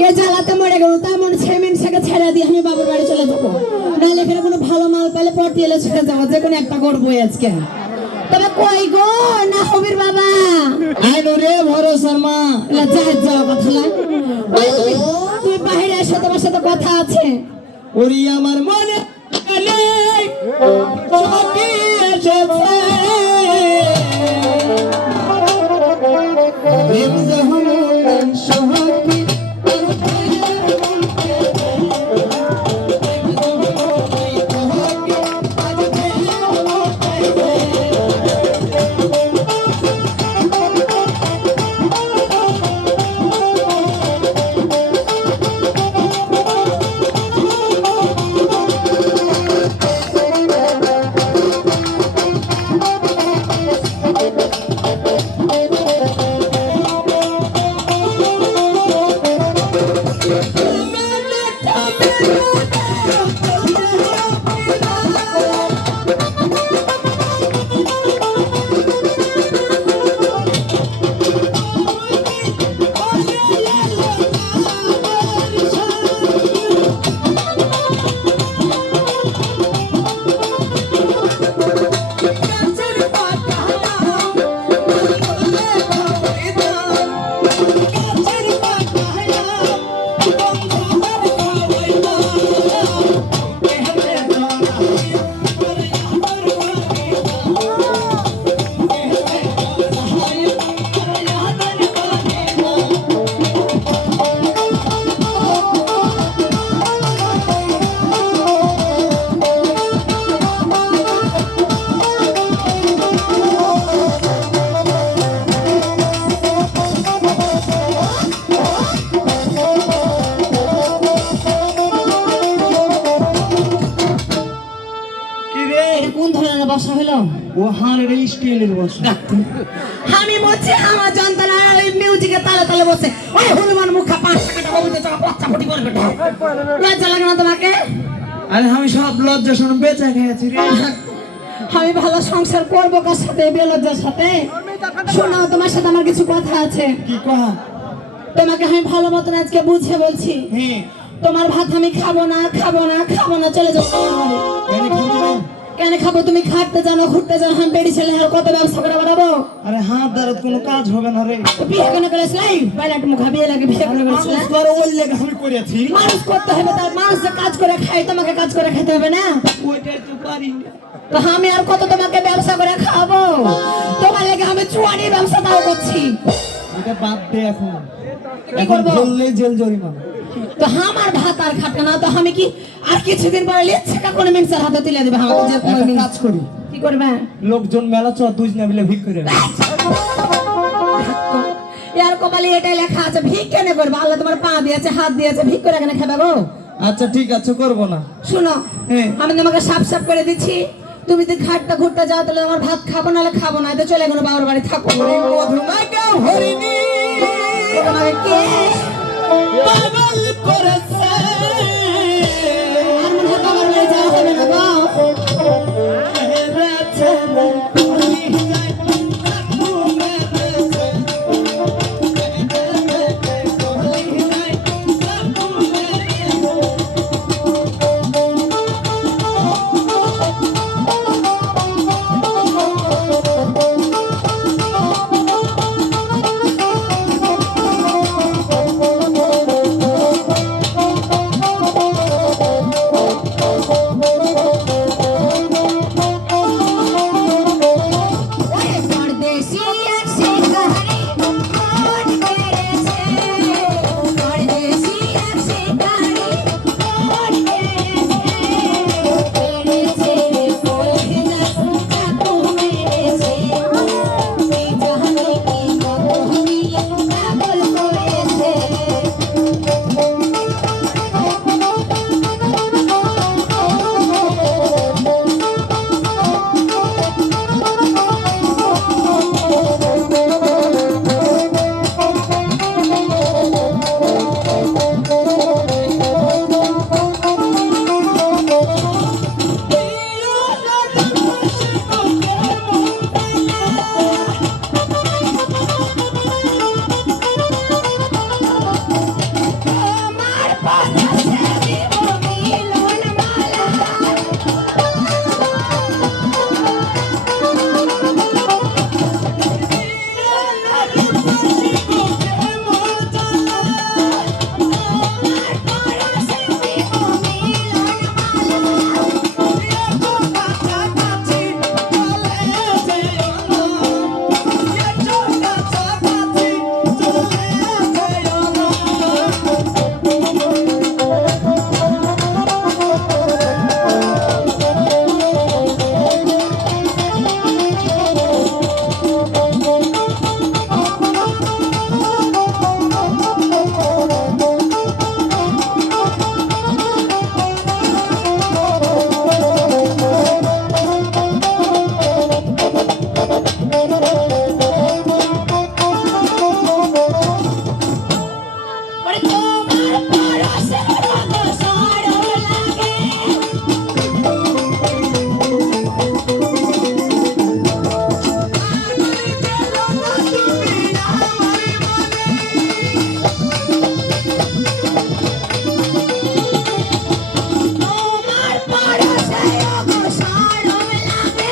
এ জ্বালাতে মরে গেল তা মনে ছেড়ে ছেড়ে দিয়ে আমি বাবার বাড়ি চলে যাবো, নাহলে এখানে কোনো ভালো মাল পাইলে পটিয়ে ছেড়ে যাবো, যে কোনো একটা করবোই আজকে। তবে কই গো না হবির বাবা আইলো রে ভরসার মা যাই যাওয়া কথা না, তুই বাইরে এসে তোমার সাথে কথা আছে। ওরি আমার মনে চোখে এসেছে প্রেম যখন সহকি বসা হলো ও হারের স্টিলের বসা আমি বলছি আমার যন্ত্রণা ওই মিউজিকের তালে তালে বসে ওই হনুমান মুখা 5 টাকা বলতে চাও বাচ্চা ফুটি করবে লজ্জা লাগে না তোমাকে? আরে আমি সব লজ্জা শুনে বেঁচে খেয়েছি রে। আমি ভালো সংসার করবো কার সাথে? বেলজ্জার সাথে? শোনো তোমার সাথে আমার কিছু কথা আছে। কি কহ? তোমাকে আমি ভালো মতন আজকে বুঝে বলছি, হ্যাঁ তোমার ভাত আমি খাবো না চলে যাবো কেন খাবি না? কেন খাবো? তুমি খাটতে জানো, ঘুরতে জানো, আমি বেড়ি ছেলে আর কত ব্যবসা করে বাড়াবো? আরে হাত দ্বারা কোনো কাজ হবে না রে। বিয়ে কেন করেছিলাই? বাইলাট মুখা বিয়ে লাগে বিয়ে কেন করেছিলাই? তোর ওই লেগে আমি করেছি। মানুষ করতে হবে, তার মানুষ যে কাজ করে খায় তোমাকে কাজ করে খেতে হবে না? ওইটাই তো পারি না। তো আমি আর কত তোমাকে ব্যবসা করে খাবো? তোমার লেগে আমি চুয়ানি ব্যবসা তাও করছি। এটা বাদ দে এখন। কি এখন করবো? বললে জেল জরিমানা। তো আমার ভাত আর খাটে না, তো আমি কি আর কিছুদিন পরে লিচ্ছেটা কোনো মিক্সার হাতে তুলে দেবে আমাকে? যে কোনো একটা কাজ করি, কি করবে? লোকজন মেলা চ দুই না মিলে ভিক করে ইয়ার কপালে এটাই লেখা আছে, ভিক কেন করবে? আল্লাহ তোমার পা দিয়েছে, হাত দিয়েছে, ভিক করে কেন খাবে গো? আচ্ছা ঠিক আছে, করবো না। শুনো, হ্যাঁ। আমি তোমাকে সাফ সাফ করে দিচ্ছি, তুমি যদি ঘাটটা ঘুরতে যাও তাহলে আমার ভাত খাবো না, খাবো না, তো চলে গেলো বাবার বাড়ি থাকো। মধুমাকা হরিণী তোমাকে কে পাগল করেছে। আর মনে হয় বাবার বাড়ি যাওয়া হবে না গো। পরশে অবসর লাগে তোমার পরশে অবসর লাগে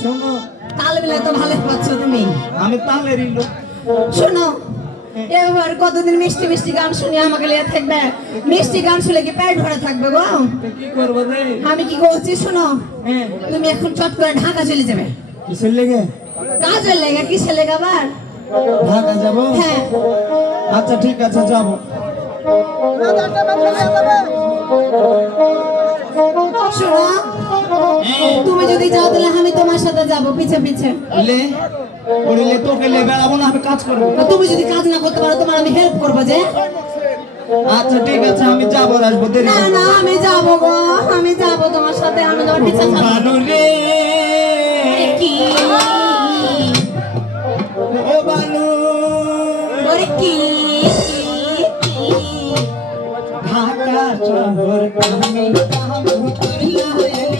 শোনো তাল মিলাই তো ভালো পাচ্ছ তুমি আমি তালেরই লোক। শোনো এবার কতদিন মিষ্টি মিষ্টি গান শুনি আমাকে লিয়ে থাকবে মিষ্টি গান শুনে কি পেট ভরে থাকবে গো তো কি করবো রে? আমি কি করছি শোনো হ্যাঁ তুমি এখন চট করে ঢাকা চলে যাবে কিসের লেগে? কাজের লেগে কিসের লেগে আবার ঢাকা যাবো? হ্যাঁ আচ্ছা ঠিক আছে যাবো। শোনো তুমি যদি যাও তাহলে আমি তোমার সাথে যাব পিছে পিছে লে ওরে তোকে লে বেড়াবো না, আমি কাজ করবো। আর তুমি যদি কাজ না করতে পারো তোমার আমি হেল্প করবো যে আচ্ছা ঠিক আছে আমি যাবো, আর আসবো দেরি না না আমি যাবো গো আমি যাবো তোমার সাথে আমি তোমার পিছে থাকবো বানু রে কি ও বানু ওরে কি ঢাকা শহর আমি কাম করলাম